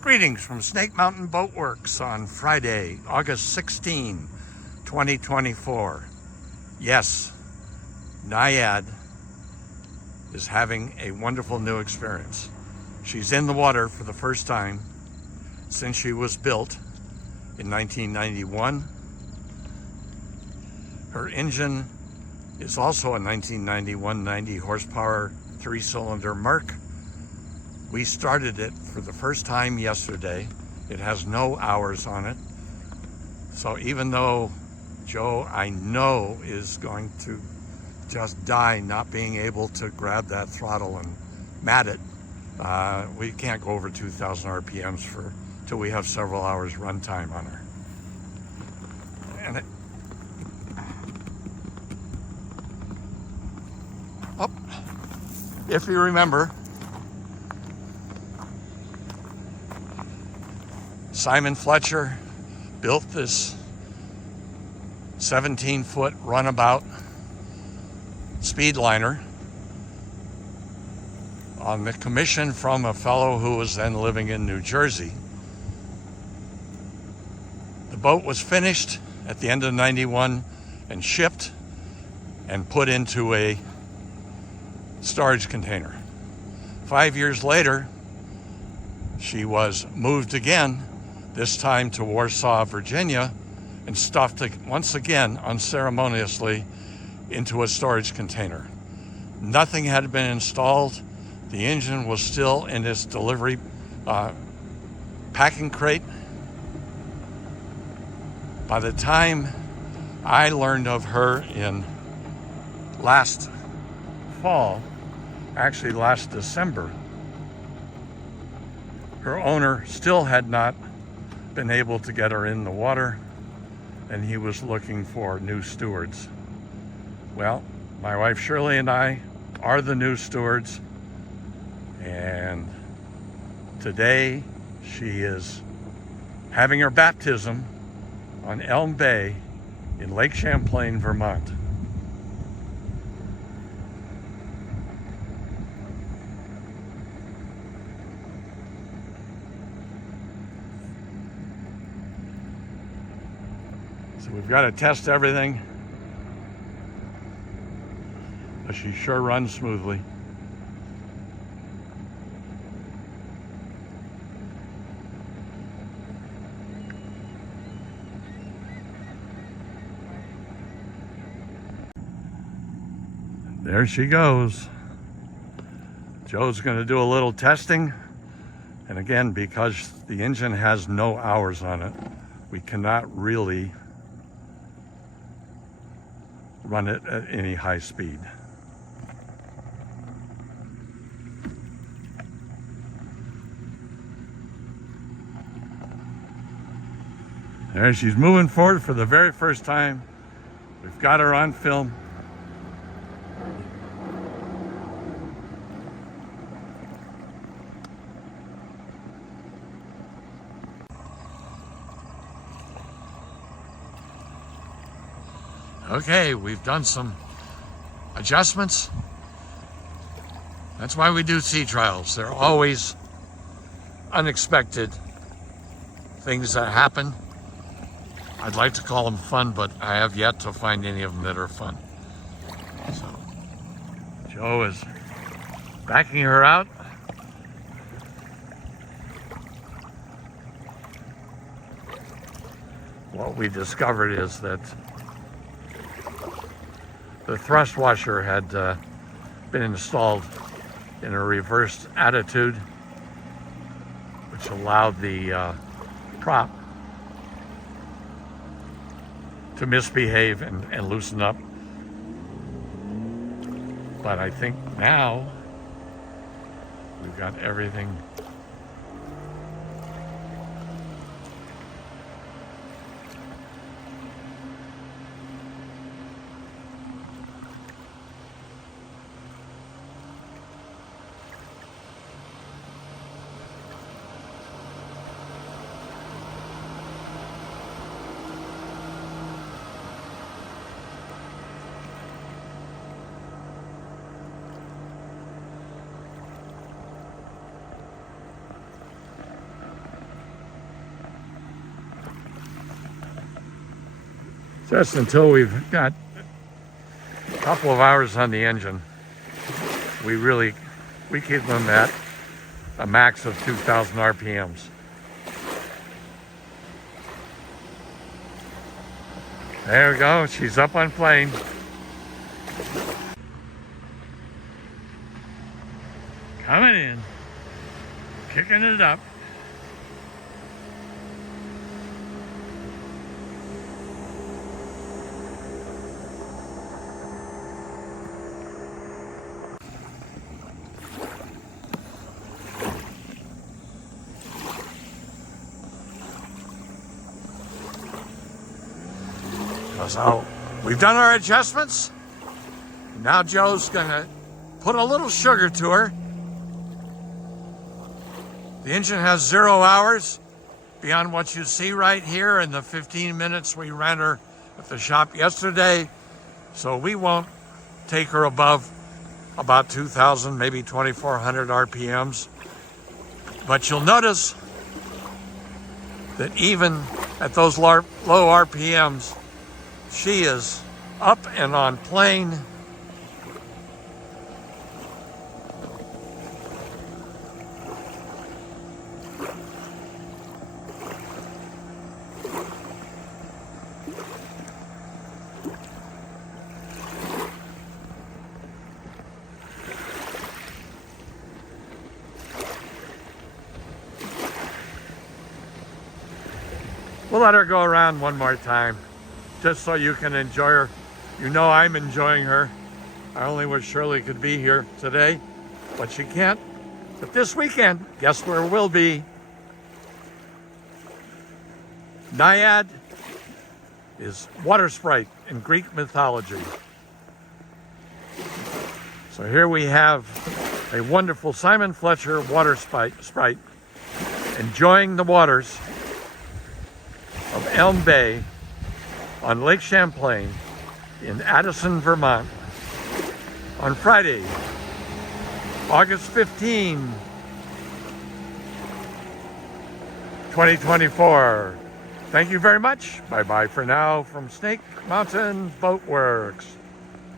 Greetings from Snake Mountain Boat Works on Friday, August 16, 2024. Yes, Naiad is having a wonderful new experience. She's in the water for the first time since she was built in 1991. Her engine is also a 1991 90 horsepower 3-cylinder Merc. We started it for the first time yesterday. It has no hours on it. So even though Joe, I know, is going to just die not being able to grab that throttle and mat it, we can't go over 2,000 RPMs till we have several hours runtime on her. And if you remember, Simon Fletcher built this 17-foot runabout speedliner on the commission from a fellow who was then living in New Jersey. The boat was finished at the end of '91 and shipped and put into a storage container. 5 years later, she was moved again, this time to Warsaw, Virginia, and stuffed once again unceremoniously into a storage container. Nothing had been installed. The engine was still in its delivery packing crate. By the time I learned of her in last fall, actually last December, her owner still had not been able to get her in the water, and he was looking for new stewards. Well, my wife Shirley and I are the new stewards, and today she is having her baptism on Elm Bay in Lake Champlain, Vermont. So we've got to test everything, but she sure runs smoothly. There she goes. Joe's going to do a little testing, and again, because the engine has no hours on it, we cannot really run it at any high speed. There she's moving forward for the very first time. We've got her on film. Okay, we've done some adjustments. That's why we do sea trials. There are always unexpected things that happen. I'd like to call them fun, but I have yet to find any of them that are fun. So, Joe is backing her out. What we discovered is that the thrust washer had been installed in a reversed attitude, which allowed the prop to misbehave and loosen up. But I think now we've got everything just until we've got a couple of hours on the engine. We keep them at a max of 2,000 RPMs. There we go, she's up on plane. Coming in, kicking it up. So we've done our adjustments. Now Joe's gonna put a little sugar to her. The engine has 0 hours beyond what you see right here in the 15 minutes we ran her at the shop yesterday. So we won't take her above about 2,000, maybe 2,400 RPMs. But you'll notice that even at those low RPMs, she is up and on plane. We'll let her go around one more time, just so you can enjoy her. You know I'm enjoying her. I only wish Shirley could be here today, but she can't. But this weekend, guess where we'll be? Naiad is water sprite in Greek mythology. So here we have a wonderful Simon Fletcher water sprite enjoying the waters of Elm Bay on Lake Champlain in Addison, Vermont on Friday, August 15, 2024. Thank you very much. Bye-bye for now from Snake Mountain Boat Works.